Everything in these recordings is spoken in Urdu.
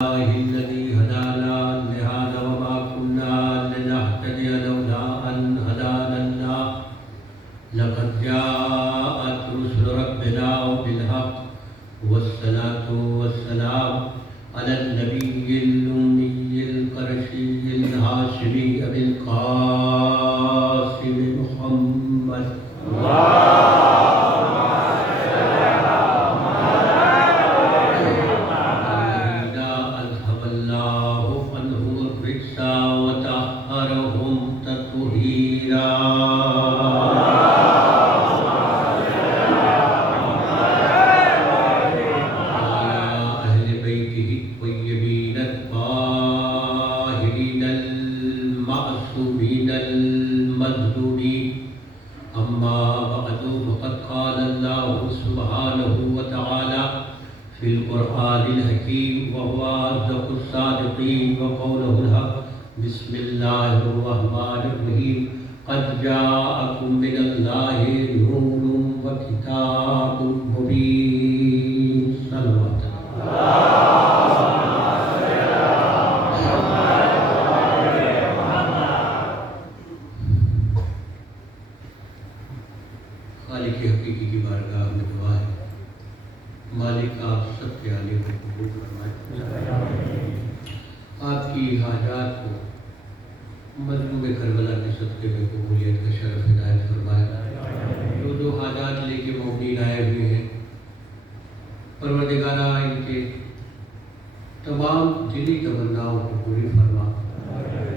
الله الذي هدانا لهذا وما كنا لنهتدي لولا أن هدانا الله لقد جاءت رسل ربنا بالحق والصلاة والسلام على النبي الأمي القرشي الهاشمي أبي القاسم محمد بسم الله الرحمن الرحيم قد جاءكم من الله نور وكتاب مبين صلوات خالق حقیقی کی بارگاہ میں دعا ہے مالک آپ سب کے آنے کو قبول فرمائے آپ کی حاجات کو مظلوم کربلا کے صدقے میں قبولیت کا شرف عنایت فرمائے جو حاجات لے کے مومنین آئے ہوئے ہیں پروردگارہ ان کے تمام دلی تمناؤں کو پوری فرما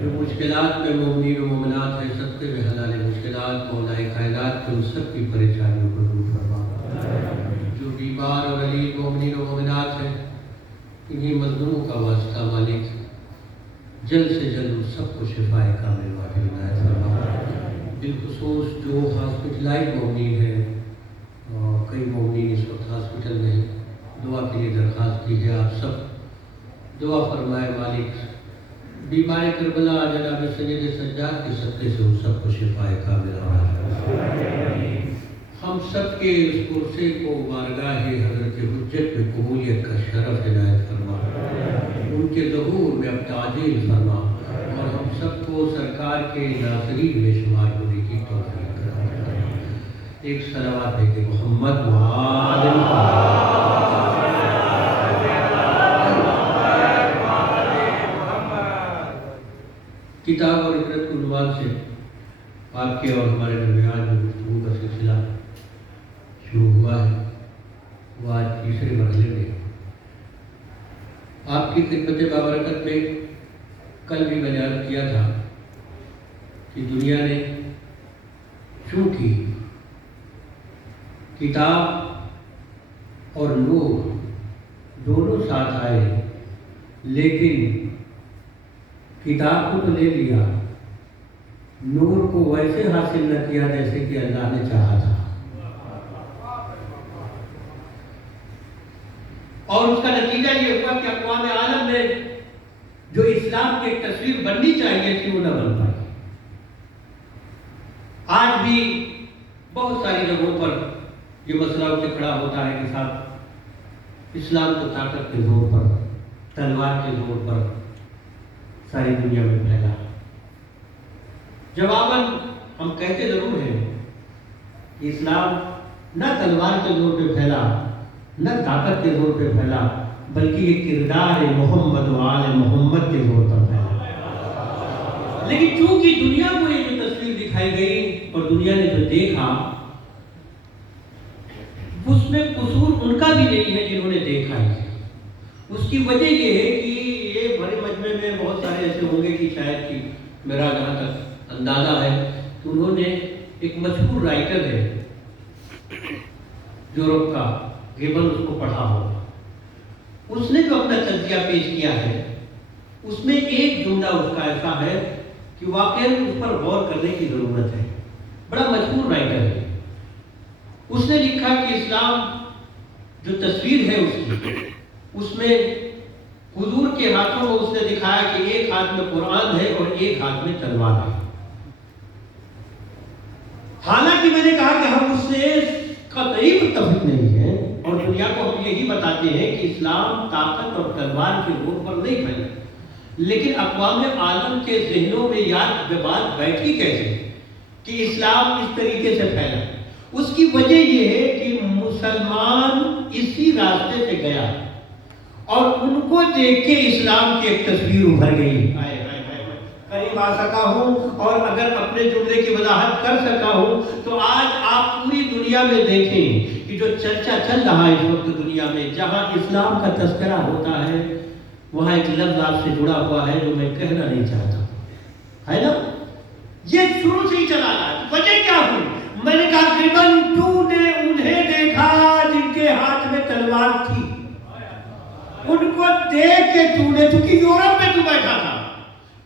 جو مشکلات میں مومنین و مومنات ہیں صدقے میں حلال مشکلات مولا کائنات کے ان سب کی پریشانیوں کو دور فرما جو بیمار اور علیل مومنین و مومنات ہیں انہیں مظلوموں کا واسطہ مالک جلد سے جلد سب کو شفائے کامل واقعی عنایت فرما بالخصوص جو ہاسپٹلائز مومنین ہیں کئی مومنین اس وقت ہاسپٹل میں ہیں دعا کے لیے درخواست کی ہے آپ سب دعا فرمائے مالک بیمار کربلا جناب سید سجاد کے صدقے سے ان سب کو شفائے کامل عنایت فرما ہم سب کے اس کرسی کو بارگاہ حضرت حجت میں قبولیت کا شرف عنایت فرما ان کے ظہور میں اب تعجیل فرما اور ہم سب کو سرکار کے ناصرین میں شمار ہونے کی توفیق کرا ایک صلوات دے کے محمد وآل کتاب اور عبرت کے عنوان سے آپ کے اور ہمارے درمیان جو گفتگو کا سلسلہ شروع ہوا ہے وہ آج تیسرے مرحلے میں آپ کی خدمت بابرکت میں کل بھی میں نے عرض کیا تھا کہ دنیا نے چونکہ کتاب اور نور دونوں ساتھ آئے لیکن کتاب کو تو لے لیا نور کو ویسے حاصل نہ کیا جیسے کہ اللہ نے چاہا تھا اور اس کا نتیجہ یہ ہوا کہ اقوام عالم میں جو اسلام کی ایک تصویر بننی چاہیے تھی وہ نہ بن پائی آج بھی بہت ساری جگہوں پر یہ مسئلہ اسے کھڑا ہوتا ہے کہ صاحب اسلام تو طاقت کے زور پر تلوار کے زور پر ساری دنیا میں پھیلا جواباً ہم کہتے ضرور ہیں کہ اسلام نہ تلوار کے زور پہ پھیلا نہ طاقت کے زور پہ پھیلا بلکہ یہ کردار محمد و آل محمد کے زور پر پھیلا لیکن چونکہ دنیا کو یہ جو تصویر دکھائی گئی اور دنیا نے جو دیکھا اس میں قصور ان کا بھی نہیں ہے جنہوں نے دیکھا ہے اس کی وجہ یہ ہے کہ یہ بڑے مجمع میں بہت سارے ایسے ہوں گے کہ شاید کہ میرا جہاں تک اندازہ ہے کہ انہوں نے ایک مشہور رائٹر ہے یورپ کا گیبل اس کو پڑھا ہو اس نے جو اپنا تجزیہ پیش کیا ہے اس میں ایک جملہ اس کا ایسا ہے کہ واقعاً اس پر غور کرنے کی ضرورت ہے بڑا مشہور رائٹر ہے اس نے لکھا کہ اسلام جو تصویر ہے اس میں حضور کے ہاتھوں میں اس نے دکھایا کہ ایک ہاتھ میں قرآن ہے اور ایک ہاتھ میں تلوار ہے حالانکہ میں نے کہا کہ ہم اس سے قطعی متفق نہیں ہیں اور دنیا کو ہم یہی بتاتے ہیں کہ اسلام طاقت اور تلوار کے زور پر نہیں پھیلا، لیکن اقوام عالم کے ذہنوں میں یاد بات بیٹھی کیسے کہ اسلام اس طریقے سے پھیلا؟ اس کی وجہ یہ ہے کہ مسلمان اسی راستے سے گیا اور ان کو دیکھ کے اسلام کی ایک تصویر ابھر گئی۔ قریب آ سکا ہوں اور اگر اپنے جملے کی وضاحت کر سکا ہوں تو آج آپ پوری دنیا میں دیکھیں کہ جو چرچا چل رہا ہے اس وقت دنیا میں، جہاں اسلام کا تذکرہ ہوتا ہے وہاں ایک لفظ آپ سے جڑا ہوا ہے جو میں کہنا نہیں چاہتا، ہے نا؟ یہ شروع سے ہی چلا رہا ہے۔ وجہ کیا ہوئی؟ میں نے کہا غالباً تو نے انہیں دیکھا جن کے ہاتھ میں تلوار تھی، ان کو دیکھ کے تو نے، چونکہ یورپ میں تو بیٹھا تھا،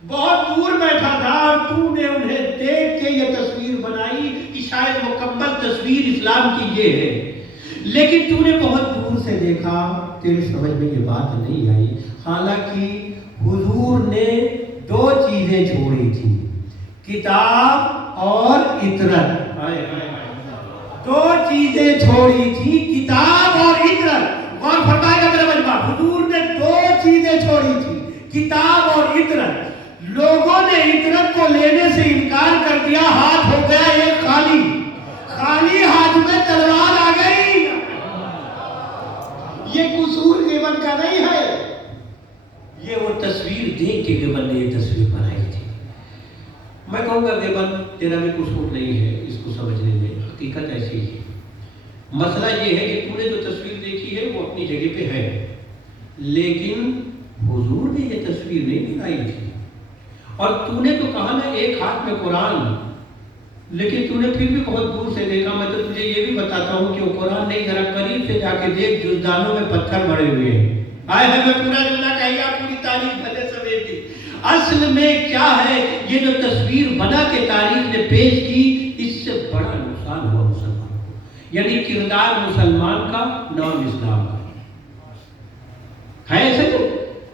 بہت دور بیٹھا تھا، اور تو نے انہیں دیکھ کے یہ تصویر بنائی کہ شاید مکمل تصویر اسلام کی یہ ہے، لیکن تو نے بہت دور سے دیکھا، تیرے سمجھ میں یہ بات نہیں آئی۔ حالانکہ حضور نے دو چیزیں چھوڑی تھی، کتاب اور عطرت۔ دو چیزیں چھوڑی تھی، کتاب اور عطرت۔ غور فرمائے گا میرا مجمع، حضور نے دو چیزیں چھوڑی تھی، کتاب اور عطرت۔ لوگوں نے عطرت کو لینے سے انکار کر دیا، ہاتھ ہو گیا ایک خالی، خالی ہاتھ میں تلوار آ گئی۔ یہ قصور غیبت کا نہیں ہے، یہ وہ تصویر دیکھ کے غیبت نے یہ تصویر بنائی تھی۔ میں کہوں گا غیبت تیرا بھی قصور نہیں ہے اس کو سمجھنے میں، حقیقت ایسی ہے۔ مسئلہ یہ ہے کہ تو نے جو تصویر دیکھی ہے وہ اپنی جگہ پہ ہے، لیکن حضور نے یہ تصویر نہیں بنائی تھی۔ اور تو نے تو کہا نا ایک ہاتھ میں قرآن، لیکن تو نے پھر بھی بہت دور سے دیکھا۔ میں تو تجھے یہ بھی بتاتا ہوں کہ وہ قرآن نہیں، ذرا قریب سے جا کے دیکھ، جزدانوں میں پتھر بھرے ہوئے ہیں۔ آئے ہے میں پورا جملہ کہے گا، پوری تاریخ بھلے سمیٹ دی۔ اصل میں کیا ہے، یہ جو تصویر بنا کے تاریخ نے پیش کی، اس سے بڑا نقصان ہوا مسلمان کو، یعنی کردار مسلمان کا، نام اسلام کا ہے۔ ایسے تو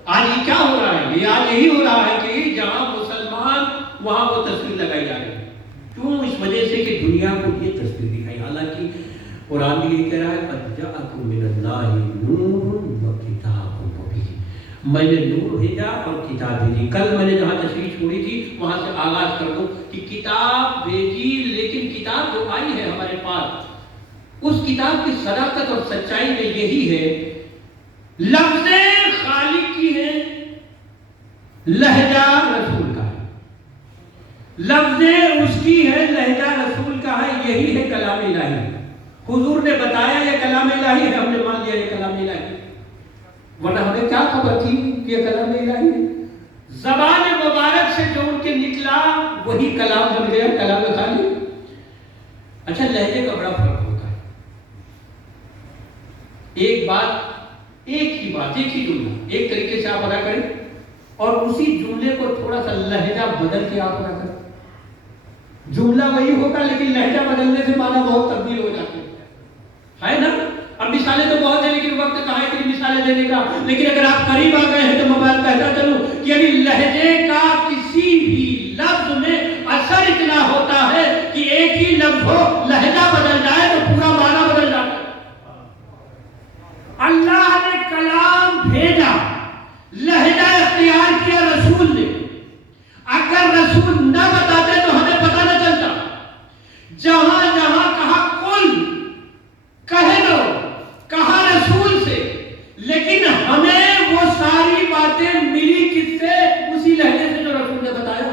آج یہ کیا ہو رہا ہے، یہ آج یہی ہو رہا ہے کہ جہاں مسلمان وہاں وہ تصویر لگائی جا رہی ہے۔ کیوں؟ اس وجہ سے کہ دنیا کو یہ تصویر دکھائی، حالانکہ قرآن بھی یہی کہہ رہا ہے قد جاءکم من اللہ نور وکتاب مبین، میں نے نور بھیجا اور کتاب بھیجی۔ کل میں نے جہاں تشریح چھوڑی تھی وہاں سے آغاز کر دوں کہ کتاب بھیجی، لیکن کتاب جو آئی ہے ہمارے پاس، اس کتاب کی صداقت اور سچائی میں یہی ہے، لفظیں خالق کی ہیں، لہجہ رسول کا ہے، لفظیں اس کی ہے، لہجہ رسول کا ہے، یہی ہے کلام الہی۔ حضور نے بتایا یہ کلام الہی ہے، ہم نے مان لیا یہ کلام الہی ہے، ورنہ ہمیں کیا خبر تھی کہ یہ کلام الہی ہے؟ زبان مبارک سے جو ان کے نکلا وہی کلام بن گیا، کلام خالی۔ اچھا، لہجے کا بڑا فرق ہوتا ہے۔ ایک بات، ایک ہی بات، ایک ہی جملہ ایک طریقے سے آپ ادا کریں اور اسی جملے کو تھوڑا سا لہجہ بدل کے آپ ادا کریں، جملہ وہی ہوگا لیکن لہجہ بدلنے سے معنی بہت تبدیل ہو جاتے ہے نا؟ اب مثالیں تو بہت ہیں لیکن وقت کہاں ہے کہ مثالیں دینے کا، لیکن اگر آپ قریب آ گئے ہیں تو میں بات کہتا چلوں کہ یعنی لہجے کا کسی بھی لفظ میں اثر اتنا ہوتا ہے کہ ایک ہی لفظ ہو، لہجہ بدل جائے تو پورا معنی بدل جاتا ہے۔ اللہ نے کلام بھیجا، لہجہ اختیار کیا رسول نے، اگر رسول نہ بتاتے تو ہمیں پتہ نہ چلتا۔ جہاں جہاں کہا کل، کہہ دو، کہا رسول سے، لیکن ہمیں وہ ساری باتیں ملی کس سے؟ اسی لہجے سے جو رسول نے بتایا۔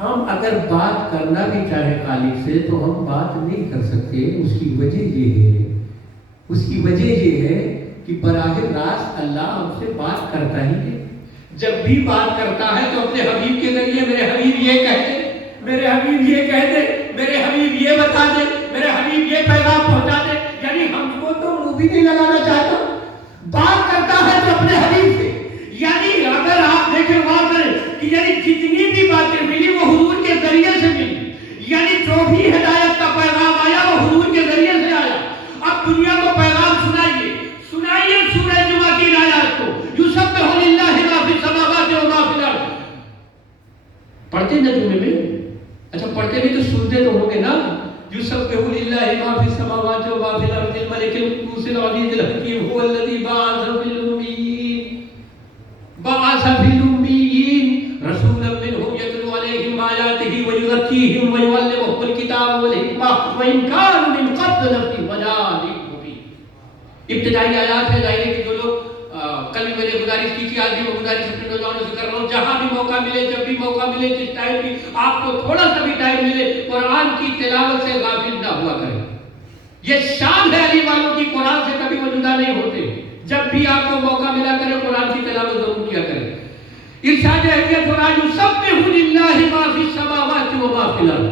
ہم اگر بات کرنا بھی چاہے خالق سے تو ہم بات نہیں کر سکتے، اس کی وجہ یہ ہے، اس کی وجہ یہ ہے کہ براہ راست اللہ ہم سے بات کرتا ہی ہے۔ جب بھی بات کرتا ہے تو اپنے حبیب کے ذریعے میرے حبیب یہ کہتے، میرے حبیب یہ کہتے، میرے حبیب یہ بتا دے، میرے حبیب یہ پیغام پہنچا دے، یعنی ہم کو تو منہ بھی نہیں لگانا چاہتا، بات کرتا ہے تو اپنے حبیب سے۔ یعنی اگر آپ دیکھیں غور کریں کہ یعنی جتنی بھی باتیں ملی وہ حضور کے ذریعے سے ملی، یعنی جو بھی ہدایت کا پیغام آیا وہ حضور کے ذریعے سے آیا۔ اب دنیا کو پیغام سنائیے، سنائیے سورہ جمعہ کی آیات کو، یسبح للہ ما فی السماوات و ما فی الارض، پڑھتے نا جمعے میں؟ اچھا پڑھتے بھی تو سنتے تو ہوں گے نا، یسبح للہ ما فی السماوات و ما فی الارض الملک القدوس العزیز الحکیم هو الذی بعث فی الامیین رسولا منهم یتلو علیہم آیاتہ ویزکیہم ویعلمہم الکتاب والحکمہ وإن كانوا من قبل لفی ضلال مبین. ابتدائی آیات ہے ظاہر ہے کہ جو لوگ کل بھی میں نے گزارش کی تھی، آج بھی میں گزارش اپنے نوجوانوں سے کر رہا ہوں، جہاں بھی موقع ملے، جب بھی موقع ملے، جس ٹائم بھی آپ کو تھوڑا سا بھی ٹائم ملے، قرآن کی تلاوت سے غافل نہ ہوا کریں. یہ شان ہے علی والوں کی، قرآن سے کبھی وہ جدا نہیں ہوتے. جب بھی آپ کو موقع ملا کریں قرآن کی تلاوت ضرور کیا کریں. ارشاد حضرت فرمایا یسبح للہ ما فی السماوات و ما فی الارض.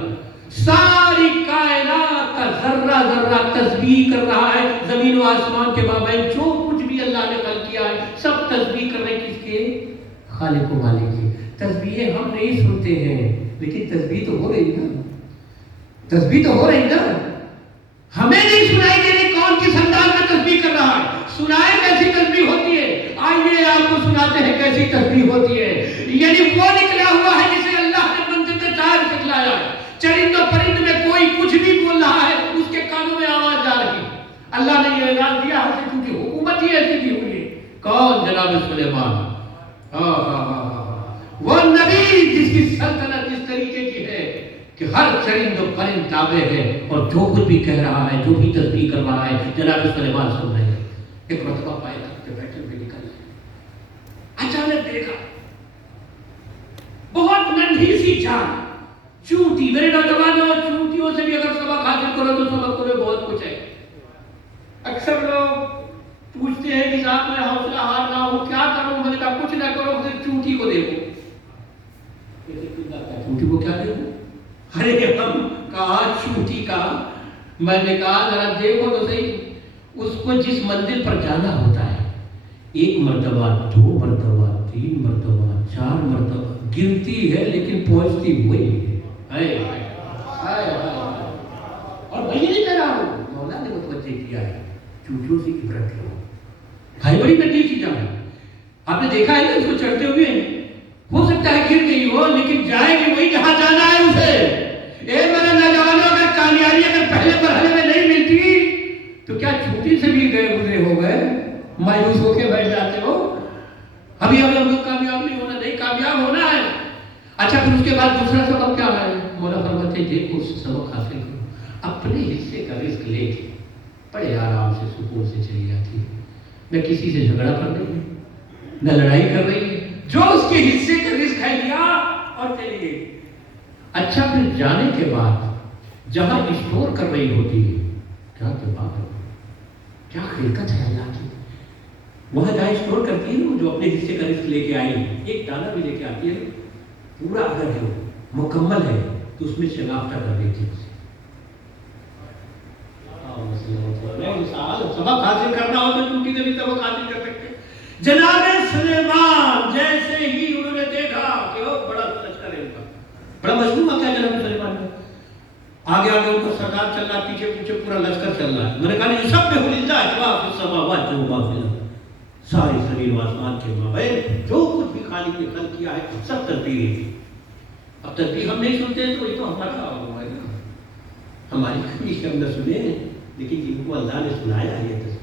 ساری کائنات کا ذرہ ذرہ تسبیح کر رہا ہے. زمین و آسمان کے مابین جو کچھ بھی اللہ نے خلق کیا ہے سب تسبیح کر رہے ہیں. کس کے؟ خالق و مالک کی. تسبیحیں ہم نہیں سنتے ہیں لیکن تسبیح تو ہو رہی نا، تسبیح تو ہو رہی نا. ہمیں نہیں سنائی دے رہی کون کس انداز میں تسبیح کر رہا ہے. سنائے کیسی تسبیح ہوتی ہے. آئیے آپ کو سناتے ہیں کیسی تسبیح ہوتی ہے. یعنی وہ نکلا ہوا ہے جسے اللہ نے منزل میں چار سکھلایا ہے. چرند و پرند میں کوئی کچھ بھی بول رہا ہے اس کے کانوں میں آواز جا رہی. اللہ نے یہ اعلان دیا ہے کیونکہ حکومت ہی ایسی دی ہوئی ہے. کون؟ جناب سلیمان. وہ نبی جس کی سلطنت اس طریقے کی ہے کہ ہر چرند و پرند تابع ہے اور جو کچھ بھی کہہ رہا ہے، جو بھی تسبیح کر رہا ہے جناب سلیمان سن رہے ہیں. ایک مرتبہ پائے کے بیٹھے ہوئے نکل گئے، اچانک دیکھا بہت ننھی سی جان چونٹی. میرے نوجوانوں، چونٹیوں سے بھی اگر سبق حاصل کرو تو سبق میں بہت کچھ ہے. اکثر لوگ پوچھتے ہیں کہ صاحب میں حوصلہ ہار رہا ہوں، کیا کروں؟ میں نے کہا کچھ نہ کرو، صرف چونٹی کو دیکھو. چونٹی کو کیا دیکھو؟ ارے ہم کہا چونٹی کا. میں نے کہا ذرا دیکھو تو صحیح، اس کو جس منزل پر جانا ہوتا ہے ایک مرتبہ، دو مرتبہ، تین مرتبہ، چار مرتبہ گرتی ہے لیکن پہنچتی وہی ہے. اور وہی نہیں کہہ رہا ہوں، مولا نے متوجہ کیا ہے چونٹیوں سے عبرت لو. بھائی بڑی ننھی سی جان. آپ نے دیکھا ہے نا اس کو چڑھتے ہوئے، ہو سکتا ہے گر گئی ہو لیکن جائے گی وہی جہاں جانا ہے اسے. میرے نوجوانوں، اگر کامیابی اگر پہلے مرحلے میں نہیں ملتی تو کیا چھوٹی سے بھی گئے گزرے ہو گئے مایوس ہو کے بیٹھ جاتے ہو؟ ابھی ہم لوگ کامیاب نہیں ہونا، نہیں کامیاب ہونا ہے. اچھا پھر اس کے بعد دوسرا سبق کیا ہے؟ مولا فرماتے ہیں دیکھو اس سبق حاصل کرو، اپنے حصے کا رزق لے کے بڑے آرام سے سکون سے چلی جاتی ہے. نہ کسی سے جھگڑا کر رہی ہے، نہ لڑائی کر رہی ہے، جو اس کے حصے کا رزق ہے لیا اور چلی گئی. اچھا پھر جانے کے بعد جہاں اسٹور کر رہی ہوتی ہے، کیا بات ہے، کیا خلقت ہے اللہ کی. وہاں جہاں اسٹور کرتی ہے نا، جو اپنے حصے کا رزق لے کے آئی ایک دانہ بھی لے کے آتی ہے، پورا اگر ہے مکمل ہے تو اس میں شگافتہ کر دیتی ہے. سبق حاصل کرنا ہو تو چونٹی سے بھی سبق حاصل کر سکتے. جناب سلیمان جیسے ہی انہوں نے دیکھا کہ وہ بڑا لشکر ہے ان کا، بڑا مظلوم کیا جناب سلیمان نے. آگے آگے ان کا سردار چل رہا، پیچھے پیچھے پورا لشکر چل رہا ہے. میں نے کہا یہ سب میں للہ ما فی السماوات و ما فی الارض. ساری زمین و آسمان کے مابین جو کچھ بھی خالق نے خلق کیا ہے سب تسبیح ہے. اب تسبیح ہم نہیں سنتے تو یہ تو ہمارا ہوا ہے نا، ہماری کمی ہم نہ سنے، لیکن جن کو اللہ نے سنایا ہے یہ تسبیح.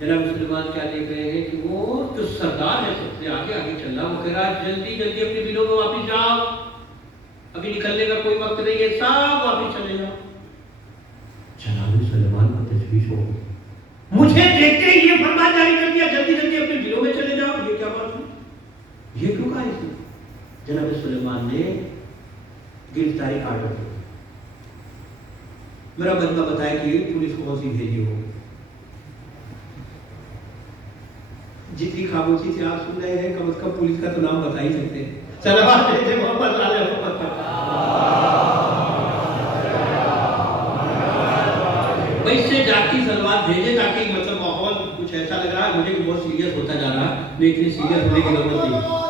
جناب سلیمان کیا دیکھ رہے ہیں کہ وہ جو سردار ہے سب سے آگے آگے چل رہا، وہ کہہ رہا ہے جلدی جلدی اپنے بلوں میں واپس جاؤ، ابھی نکلنے کا کوئی وقت نہیں ہے، سب واپس چلے جاؤ. جناب سلیمان کو تشویش ہو گئی. مجھے دیکھتے ہی یہ فرمان جاری کر دیا جلدی جلدی اپنے بلوں میں چلے جاؤ. یہ کیا بات ہے، یہ کیوں کہا اس نے؟ جناب سلیمان نے گرفتاری کا آرڈر دیا. میرا بندہ بتایا کہ پولیس کون سی بھیجی ہو. جتنی خاموشی سے آپ سن رہے ہیں کم از کم پولیس کا تو نام بتا ہی سکتے ہیں. صلوات بھیجے محمد علیہ وسلم. بھائی اس سے جاتی صلوات بھیجے تاکہ مطلب ماحول کچھ ایسا لگ رہا ہے مجھے کہ بہت سیریس ہوتا جا رہا ہے، لیکن سیریس ہونے کی ضرورت نہیں.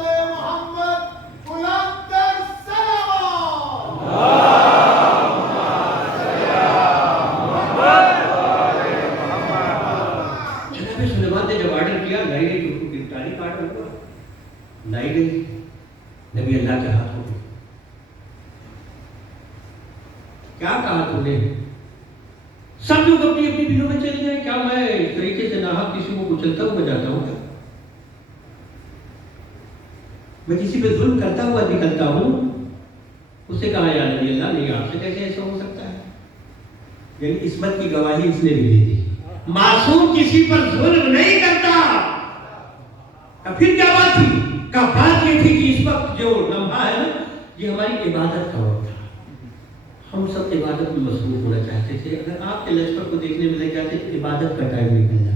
لائی گئی، نبی اللہ کے ہاتھ ہو گئی. کیا کہا تم نے؟ سب لوگ اپنی اپنی دلوں میں چلے جائیں، کیا میں اس طریقے سے ناحق کسی کو کچلتا ہوا جاتا ہوں؟ کیا میں کسی پہ ظلم کرتا ہوا نکلتا ہوں؟ اس سے کہا یا نبی اللہ نہیں، آپ سے کیسے ایسا ہو سکتا ہے؟ یعنی عصمت کی گواہی اس نے بھی دے دی، معصوم کسی پر ظلم نہیں کرتا۔ پھر کیا بات تھی؟ بات یہ تھی کہ اس وقت جو لمحہ ہے نا، یہ ہماری عبادت کا وقت تھا، ہم سب عبادت میں مصروف ہونا چاہتے تھے۔ اگر آپ کے لشکر کو دیکھنے میں لگ جاتے تو عبادت کا ٹائم نکل جاتا۔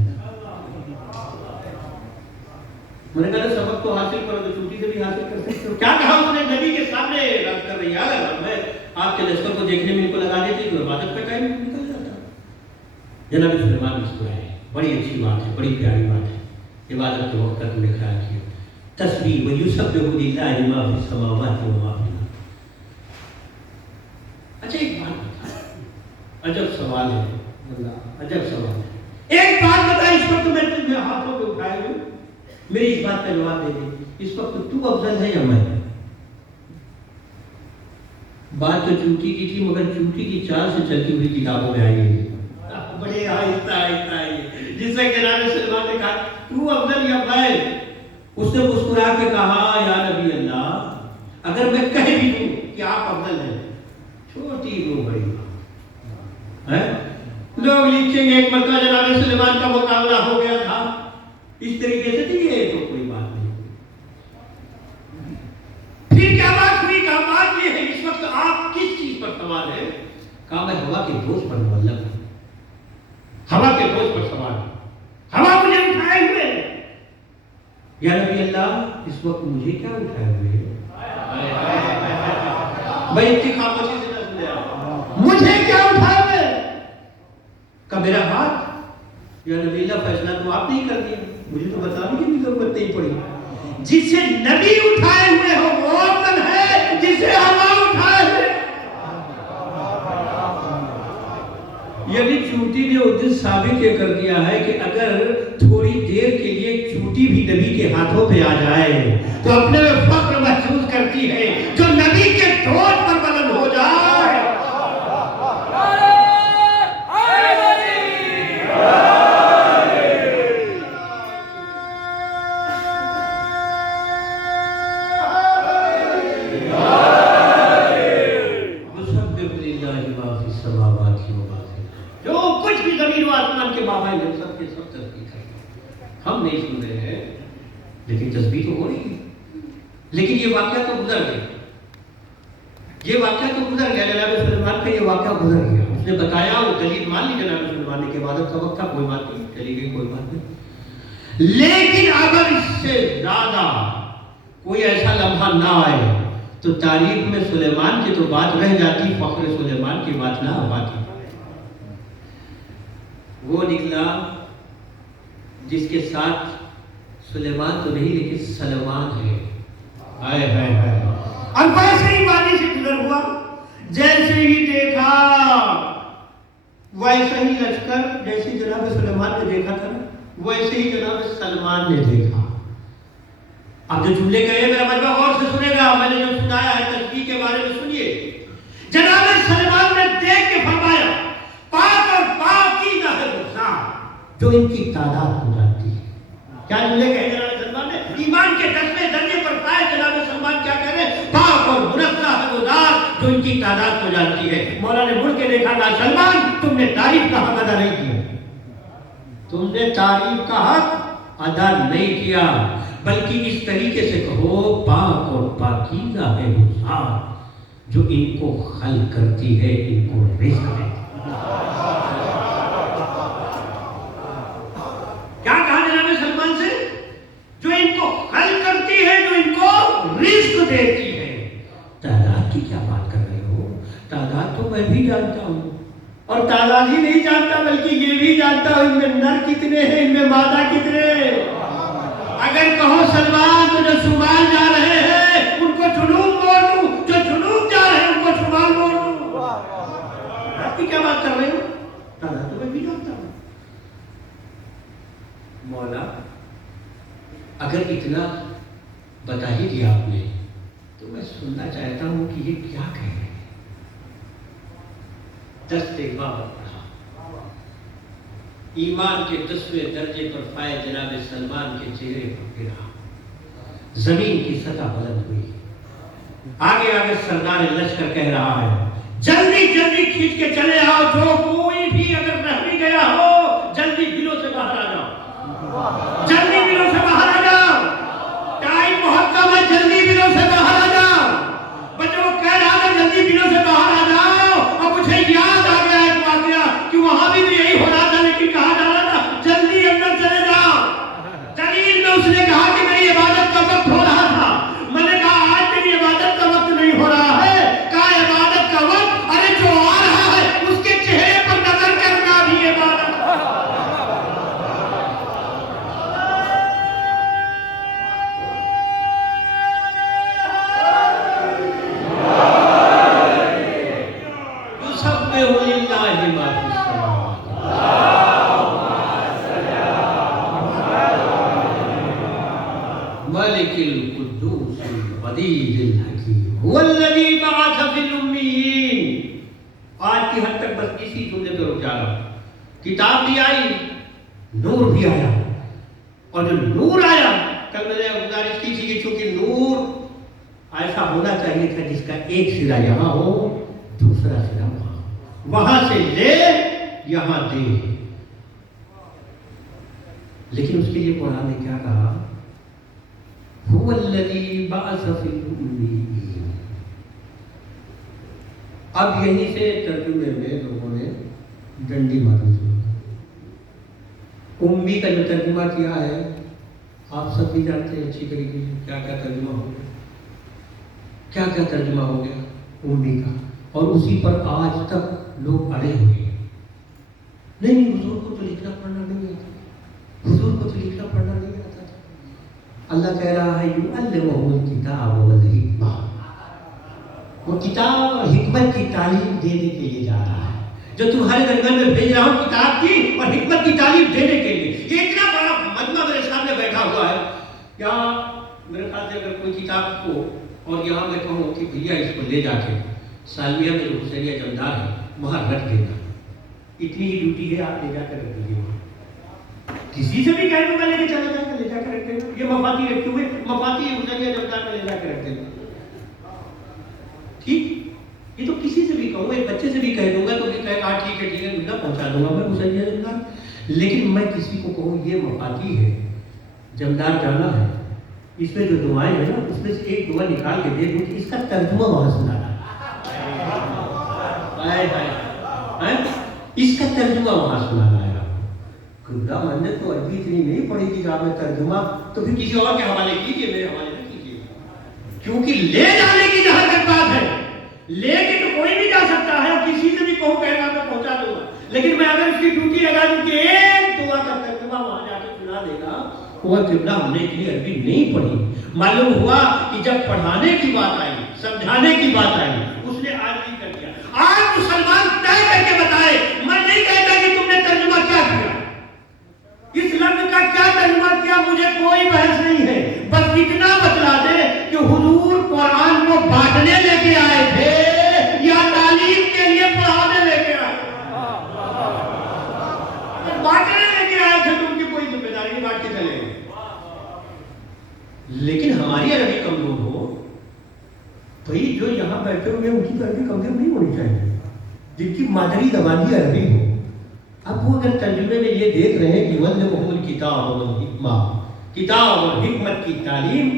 میں نے کہا سبق تو حاصل کرو تو چھوٹی سے بھی حاصل کر سکتے ہو۔ کیا کہا اس نے نبی کے سامنے رد کر رہی ہے، اگر میں آپ کے لشکر کو دیکھنے میں ان کو لگا دیتی تو عبادت کا ٹائم نکل جاتا۔ جناب سلیمان مسکرائے، بڑی اچھی بات ہے، بڑی پیاری بات ہے، عبادت کے وقت کا تم نے خیال کیا۔ تسبیح وَيُسَبِّحُ لِلَّهِ مَا فِي السَّمَاوَاتِ وَمَا فِي الْأَرْضِ۔ اچھا ایک بات بتا، عجب سوال ہے اللہ، عجب سوال ہے۔ ایک بات بتا، اس وقت میں تجھے ہاتھوں پہ اٹھائے ہوئے، میری اس بات کا جواب دے دے، اس وقت تو افضل ہے یا میں؟ بات تو چونٹی کی تھی، مگر چونٹی کی چال سے چلتی ہوئی کتابوں میں آئی ہے، بڑے آہستہ آہستہ آئی، جس سے جناب سلیمان نے کہا تو افضل یا میں؟ اس نے مسکرا کے کہا یا نبی اللہ، اگر میں کہہ بھی دوں کہ آپ افضل ہیں، چھوٹی وہ بڑی بات ہے۔ لوگ لکھیں گے ایک مرتبہ جناب سلیمان کا مقابلہ ہو گیا تھا، اس طریقے سے تھی، یہ تو کوئی بات نہیں۔ پھر کیا بات ہوئی؟ کہا بات یہ ہے اس وقت آپ کس چیز پر سوال ہے؟ کہا میں ہوا کے بوجھ پر معلق ہوں، ہوا کے بوجھ پر سوال ہوں، ہوا مجھے اٹھائے ہوئے ہے۔ یا نبی اللہ اس وقت مجھے کیا اٹھائے ہوئے ہے؟ میں اتنی خاموشی سے نہ سنیا، مجھے کیا اٹھائے ہوئے ہے؟ کہ میرا ہاتھ؟ یا نبی اللہ فیصلہ تو آپ نہیں کر دیا، مجھے تو بتانے کی بھی ضرورت نہیں پڑی۔ جسے نبی اٹھائے ہوئے ہو وہ افضل ہے جسے ہوا اٹھائے ہوئے۔ یعنی چونٹی نے اس دن ثابت یہ کر دیا ہے کہ اگر تھوڑی دیر کے لیے چونٹی بھی نبی کے ہاتھوں پہ آ جائے تو اپنے میں فخر محسوس کرتی ہے، جو نبی کے ٹھوٹ پر بلند ہو جائے۔ ہم نہیں سن رہے ہیں لیکن تسبیح تو ہو رہی ہے۔ لیکن یہ واقعہ تو گزر گیا، یہ واقعہ تو گزر گیا، جناب سلیمان کا یہ واقعہ گزر گیا۔ اس نے بتایا، وہ دلیل مان لی جناب سلیمان نے کہ عبادت کا وقت تھا، کوئی بات نہیں، چلی گئی، کوئی بات نہیں۔ لیکن اگر اس سے زیادہ کوئی ایسا لمحہ نہ آئے تو تاریخ میں سلیمان کی تو بات رہ جاتی، فخر سلیمان کی بات نہ ہو پاتی۔ وہ نکلا جس کے ساتھ سلیمان تو نہیں لیکن سلمان ہے، آئے ہائے ہائے۔ اور ویسے ہی وادی سے گزر ہوا، جیسے ہی دیکھا ویسے ہی لشکر، جیسے جناب سلیمان نے دیکھا تھا ویسے ہی جناب سلمان نے دیکھا۔ اب جو جملے کہے میرا مجمع غور سے سنے گا، میں نے جو سنایا ہے تسبیح کے بارے میں سنیے۔ جناب سلمان نے دیکھ کے فرمایا پاک اور پاکیزہ ہے وہ ذات جو ان کی تعداد کو جانتی ہے۔ کیا جملے کہے جناب سلمان نے؟ ایمان کے 10ویں درجے پر پائے جناب سلمان کیا کہہ رہے ہیں؟ پاک اور منزہ ہے وہ ذات جو ان کی تعداد کو جانتی ہے۔ مولا نے مڑ کے دیکھا، کہا سلمان تم نے تعریف کا حق ادا نہیں کیا، تم نے تعریف کا حق ادا نہیں کیا، بلکہ اس طریقے سے کہو پاک اور پاکیزہ ہے وہ ذات جو ان کو خلق کرتی ہے، ان کو رزق دیتی ہے۔ کیا کہا جناب سلمان سے؟ جو ان کو خلق کرتی ہے، جو ان کو رزق دیتی ہے۔ تعداد کی کیا بات کر رہے ہو؟ تعداد تو میں بھی جانتا ہوں، اور تعداد ہی نہیں جانتا بلکہ یہ بھی جانتا ہوں ان میں نر کتنے ہیں، ان میں مادہ کتنے ہیں۔ اگر کہو سلمان تو جو شمال جا رہے ہیں ان کو جنوب موڑ دوں، جو جنوب جا رہے ہیں ان کو شمال موڑ دوں۔ آپ کی کیا بات کر رہے ہو؟ تعداد تو میں بھی جانتا ہوں۔ مولا اگر اتنا بتا ہی دیا آپ نے تو میں سننا چاہتا ہوں کہ یہ کیا کہہ رہے ہیں؟ دست امامت پڑھا. ایمان کے 10ویں درجے پر فائز جناب سلمان کے چہرے پر گرا. زمین کی سطح بلند ہوئی. آگے آگے سردار لشکر کہہ رہا ہے جلدی جلدی کھینچ کے چلے آؤ, جو کوئی بھی اگر رہ بھی گیا ہو جلدی بلوں سے باہر آ جاؤ, جلدی بلوں سے باہر آ جاؤ, ٹائم بہت کم ہے, جلدی بلوں سے باہر آ جاؤ. بچوں کو کہہ رہا تھا جلدی بلوں سے باہر آ جاؤ. اب مجھے یاد آ گیا ایک واقعہ کہ وہاں بھی یہی ہو رہا تھا, لیکن کہا جا رہا تھا جلدی اندر چلے جاؤ. دلیل میں اس نے کہا کہ میری عبادت کا وقت ہو رہا تھا. میں نے کہا آج میری عبادت کا وقت نہیں ہو رہا ہے. کہا عبادت کا وقت, ارے جو آ رہا ہے اس کے چہرے پر نظر کرنا بھی عبادت. مالك القدوس العزيز الحكيم هو الذي بعث في الأميين. آج کی حد تک بس اسی جملے پہ رک جا رہا ہوں. کتاب بھی آئی, نور بھی آیا, اور جو نور آیا, کل میں نے گزارش کی تھی کہ چونکہ نور ایسا ہونا چاہیے تھا جس کا ایک سرا یہاں ہو, دوسرا سرا وہاں, وہاں سے لے یہاں دے. لیکن اس کے لیے قرآن نے کیا کہا, هو الذي بعث في الأميين. اب یہیں سے ترجمے میں لوگوں نے ڈنڈی ماری. امی کا جو ترجمہ کیا ہے آپ سب بھی جانتے ہیں اچھی طریقے سے کیا کیا ترجمہ ہو گیا, کیا کیا ترجمہ ہو گیا امی کا, اور اسی پر آج تک لوگ اڑے ہوئے ہیں. نہیں حضور کو تو لکھنا پڑھنا نہیں آتا, حضور کو تو لکھنا پڑھنا نہیں آتا. اللہ کہہ رہا ہے یعلمہم الکتاب والحکمہ, وہ کتاب اور حکمت کی تعلیم دینے کے لیے جا رہا ہے. جو تمہارے درمیان میں بھیج رہا ہوں کتاب کی اور حکمت کی تعلیم دینے کے لیے. یہ اتنا بڑا مجمع میرے سامنے بیٹھا ہوا ہے. یہاں میرے خیال سے اگر کوئی کتاب کو, اور یہاں میں کہوں کہ بھیا اس کو لے جا کے سالمیہ میں جو حسینیہ جمدار ہے وہاں رکھ دینا, اتنی ہی ڈیوٹی ہے, آپ لے جا کر رکھ دیجیے. کسی سے بھی کہہ دوں گا لے کے چلا جائے گا, لے جا کے رکھ دینا. یہ مفاتی رکھے ہوئے, مفاتی حسینیہ جمدار میں لے جا کے رکھ دینا. ٹھیک, یہ تو کسی سے بھی کہوں, ایک بچے سے بھی کہہ دوں گا تو بھی کہے گا ٹھیک ہے دودھا پہنچا دوں گا میں حسینیہ جمدار. لیکن میں کسی کو کہوں یہ مفاتی ہے, جمدار جانا ہے, اس میں جو دعائیں ہیں نا اس میں سے ایک دعا نکال کے دے دوں کہ اس کا ترجمہ وہاں سنانا, اس کا ترجمہ وہاں سنانا ہے. خدا منت تو عربی اتنی نہیں پڑی تھی کہ آپ نے ترجمہ تو پھر کسی اور کے حوالے کیجیے, میرے حوالے نہ کیجیے. کیونکہ لے جانے کی جہاں تک بات ہے, لے کے تو کوئی بھی جا سکتا ہے, اور کسی سے بھی کہوں کہے گا میں پہنچا دوں گا. لیکن میں اگر اس کی ڈیوٹی لگا دوں کہ ایک دعا کا ترجمہ وہاں جا کے سنا دے گا, وہ قبلہ ہم نے اتنی عربی نہیں پڑھی. معلوم ہوا کہ جب پڑھانے کی بات آئی, سمجھانے کی بات آئی, اس نے آج بھی کر دیا. آج مسلمان طے کر کے بتائے, میں نہیں کہتا کہ تم نے ترجمہ کیا کیا, اس لفظ کا کیا ترجمہ کیا, مجھے کوئی بحث نہیں ہے. بس اتنا بتلا دے کہ حضور قرآن کو بانٹنے لے کے آئے تھے یا تعلیم کے لیے پڑھانے لے کے آئے. بانٹنے لے کے آئے تھے تو ان کی کوئی ذمہ داری نہیں, بانٹ کے چلے گئے. لیکن ہماری عربی کمزور ہو بھائی, جو یہاں بیٹھے ہوئے ان کی عربی کمزور نہیں ہونی چاہیے, جن کی مادری زبان ہی عربی ہو. اب وہ اگر ترجمے میں یہ دیکھ رہے ہیں کہ یعلمہم الکتاب والحکمہ, کتاب اور حکمت کی تعلیم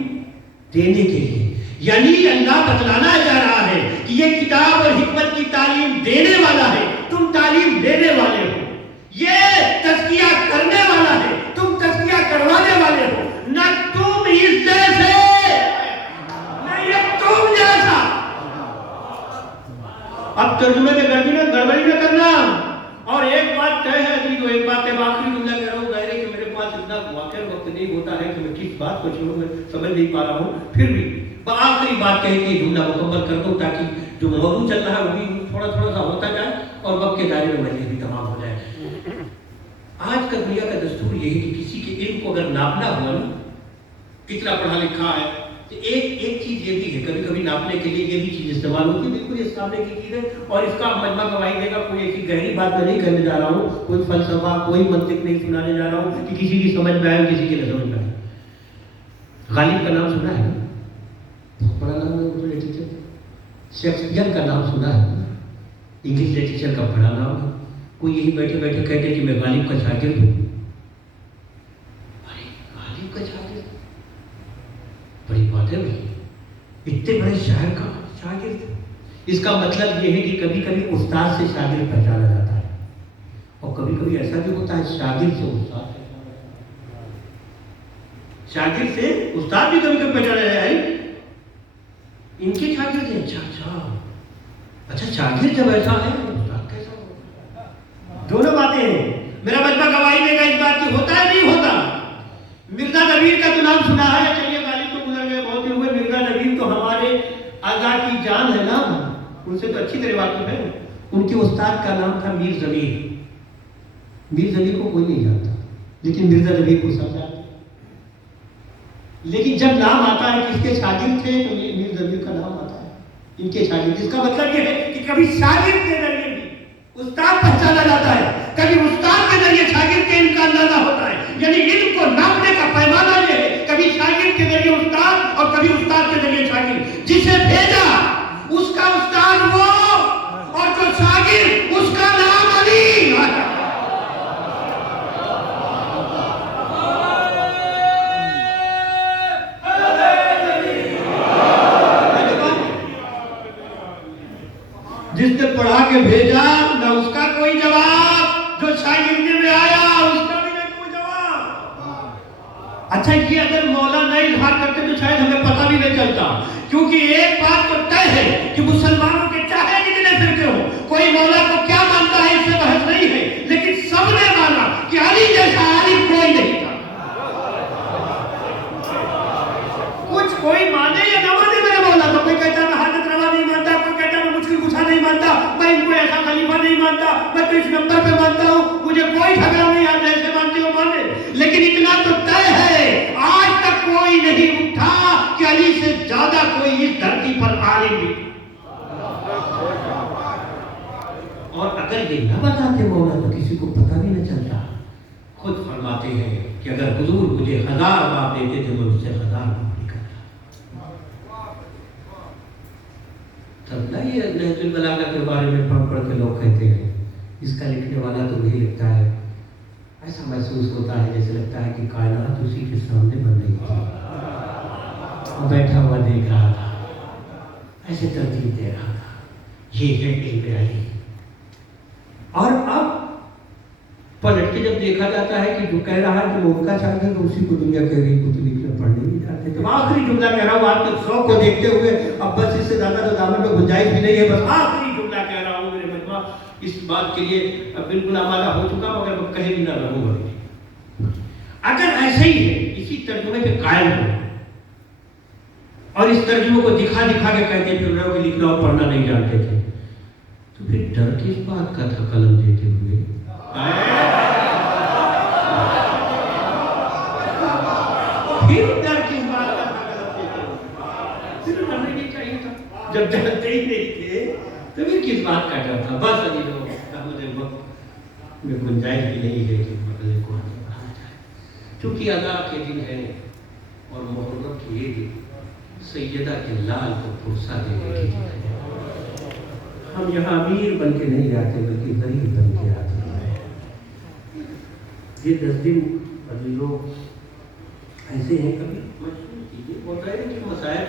دینے کے لیے, یعنی اللہ بتلانا چاہ رہا ہے کہ یہ کتاب اور حکمت کی تعلیم دینے والا ہے, تم تعلیم دینے والے ہو. یہ تزکیہ کرنے والا ہے, تم تزکیہ کروانے والے ہو. نہ تم اس جیسے, نہ یہ تم جیسا. اب ترجمے میں گڑبڑی نہ کرنا. اور ایک بات طے ہے کہ جو ایک بات ہے, آخری جملہ کہہ رہا ہوں, ظاہر ہے کہ میرے پاس اتنا واقع وقت نہیں ہوتا ہے کہ میں کس بات کو چھوڑوں, میں سمجھ نہیں پا رہا ہوں. پھر بھی آخری بات کہہ کے جملہ مکمل کر دوں تاکہ جو موضوع چل رہا ہے وہ بھی تھوڑا تھوڑا سا ہوتا جائے اور وقت کے دائرے میں مجلس بھی تمام ہو جائے. آج کا دنیا کا دستور یہ ہے کہ کسی کے علم کو اگر ناپنا ہوا نا, کتنا پڑھا لکھا ہے, تو ایک چیز یہ بھی ہے، کبھی کبھی ناپنے کے لیے یہ بھی چیز استعمال ہوتی ہے، بالکل اس سامنے کی چیز ہے، اور اس کا مجمع گواہی دے گا۔ کوئی ایسی گہری بات میں نہیں کرنے جا رہا ہوں، کوئی فلسفہ، کوئی منطق نہیں سنانے جا رہا ہوں کہ کسی کی سمجھ میں آئے کسی کی نہ سمجھ میں آئے۔ غالب کا نام سنا ہے نا، بہت بڑا نام ہے لٹریچر۔ شیکسپیئر کا نام سنا ہے نا، انگلش لٹریچر کا بڑا نام ہے۔ کوئی یہی بیٹھے بیٹھے کہتے کہ میں غالب کا شاگرد ہوں۔ ارے غالب کا شاگرد بڑی بات ہے بھائی، اتنے بڑے شاعر کا شاگرد۔ اس کا مطلب یہ ہے کہ کبھی کبھی استاد سے شاگرد پہچانا جاتا ہے، اور کبھی کبھی ایسا بھی ہوتا ہے شاگرد سے استاد پہچانا جاتا ہے۔ شاگرد سے استاد بھی کبھی کبھی پہچانا جاتا ہے، ان کے شاگرد ہیں۔ اچھا شاگرد جب ایسا ہے تو استاد کیسا ہوگا؟ دونوں باتیں ہیں۔ میرا مجمع گواہی دے گا اس بات کی، ہوتا ہے نہیں ہوتا۔ مرزا نویر کا تو نام سنا ہے، چلیے غالب تو گزر گئے، بہت ہی ہوئے۔ مرزا نویر تو ہمارے آزاد کی جان ہے نا، ان سے تو اچھی طرح واقف ہے۔ ان کے استاد کا نام تھا میر ضمیر۔ میر ضمیر کو کوئی نہیں جانتا، لیکن مرزا نویر کو سب جانتے ہیں۔ لیکن جب نام آتا ہے کس کے شاگرد تھے تو میر ضمیر کا نام آتا ہے، ان کے شاگرد۔ اس کا مطلب یہ ہے کہ کبھی شاگرد کے ذریعے بھی استاد پہچانا جاتا ہے، کبھی استاد کے ذریعے شاگرد کے علم کا اندازہ ہوتا ہے۔ یعنی علم کو ناپنے کا پیمانہ یہ ہے، کبھی شاگرد کے ذریعے استاد اور کبھی استاد کے ذریعے شاگرد۔ جسے بھیجا اس کا استاد وہ، اور جو شاگرد اس کا نام علی۔ جس نے پڑھا کے بھیجا نہ اس کا کوئی جواب، جو شاگردی میں آیا اس کا بھی نہیں کوئی جواب۔ اچھا یہ اگر مولا نہ اظہار کرتے تو شاید ہمیں پتہ بھی نہیں چلتا، کیونکہ ایک بات تو طے ہے کہ مسلمانوں کے چاہے جتنے فرقے ہوں، کوئی مولا کو کیا مانتا ہے اس سے بحث نہیں ہے، لیکن سب نے مانا کہ علی جیسا عالم کوئی نہیں تھا۔ کچھ کوئی مانے یا نہ مانے میرے مولا، تو کوئی کہتا میں حاجت روا نہیں مانتا، کوئی کہتا میں مشکل کچھ نہیں مانتا، میں ان کو ایسا خلیفہ نہیں مانتا، میں تو اس نمبر پہ مانتا ہوں، مجھے کوئی جھگڑا نہیں، آپ جیسے مانتے ہو مانے۔ لیکن اتنا تو طے ہے آج تک کوئی نہیں اٹھا کہ علی سے زیادہ کوئی اس دھرتی پر عالم نہیں۔ اور اگر یہ نہ بتاتے مولا تو کسی کو پتہ بھی نہ چلتا۔ خود فرماتے ہیں کہ اگر حضور مجھے 1000 باپ دیتے تھے میں اس سے 1000 باپ نہیں کرتا۔ تب نہ یہ نہج البلاغہ کے بارے میں پڑھ کے لوگ کہتے ہیں اس کا لکھنے والا تو وہی لکھتا ہے، ایسا محسوس ہوتا ہے جیسے لگتا ہے کہ کائنات اسی کے سامنے بن رہی تھی، وہ بیٹھا ہوا دیکھ رہا تھا، ایسے ترتیب دے رہا تھا۔ یہ ہے علم علی۔ اور اب پلٹ کے جب دیکھا جاتا ہے کہ جو کہہ رہا ہے کہ وہ ان کا چاہتا ہے تو اسی کو دنیا کہہ رہی کچھ لکھنا پڑھنے نہیں جاتے۔ تو آخری جملہ کہہ رہا ہوں آپ کے شوق کو دیکھتے ہوئے، اب بس اس سے زیادہ تو دامن میں گنجائش بھی نہیں ہے، بس آخری جملہ کہہ رہا ہوں۔ میرے مجمع اس بات کے لیے اب بالکل آمادہ ہو چکا، مگر میں کہے بھی نہ رہوں گا۔ اگر ایسے ہی ہے اسی ترجمے پہ قائم ہو اور اس ترجمے کو دکھا کے کہتے پھر رہے ہو کہ لکھنا اور پڑھنا نہیں جانتے تھے، تو پھر ڈر کس بات کا تھا قلم دیتے ہوئے؟ پھر ڈر کس بات کا تھا قلم دیتے ہوئے؟ پھر ڈرنے نہیں چاہیے تھا، جب ڈرتے ہی نہیں تھے تو پھر کس بات کا ڈر تھا؟ بس ابھی لوگ مجھے وقت میں گنجائش بھی نہیں ہے کہ مطلب کو آگے بڑھانا جائے، کیونکہ ادا کے دن ہے اور محرم کی یہ دن سیدہ کے لال کو پرسا دینے کے لیے ہے۔ ہم یہاں امیر بن کے نہیں آتے بلکہ غریب بن کے آتے ہیں۔ یہ 10 دن ابھی لوگ ایسے ہیں، کبھی محسوس کیجیے، ہوتا ہے کہ مسائل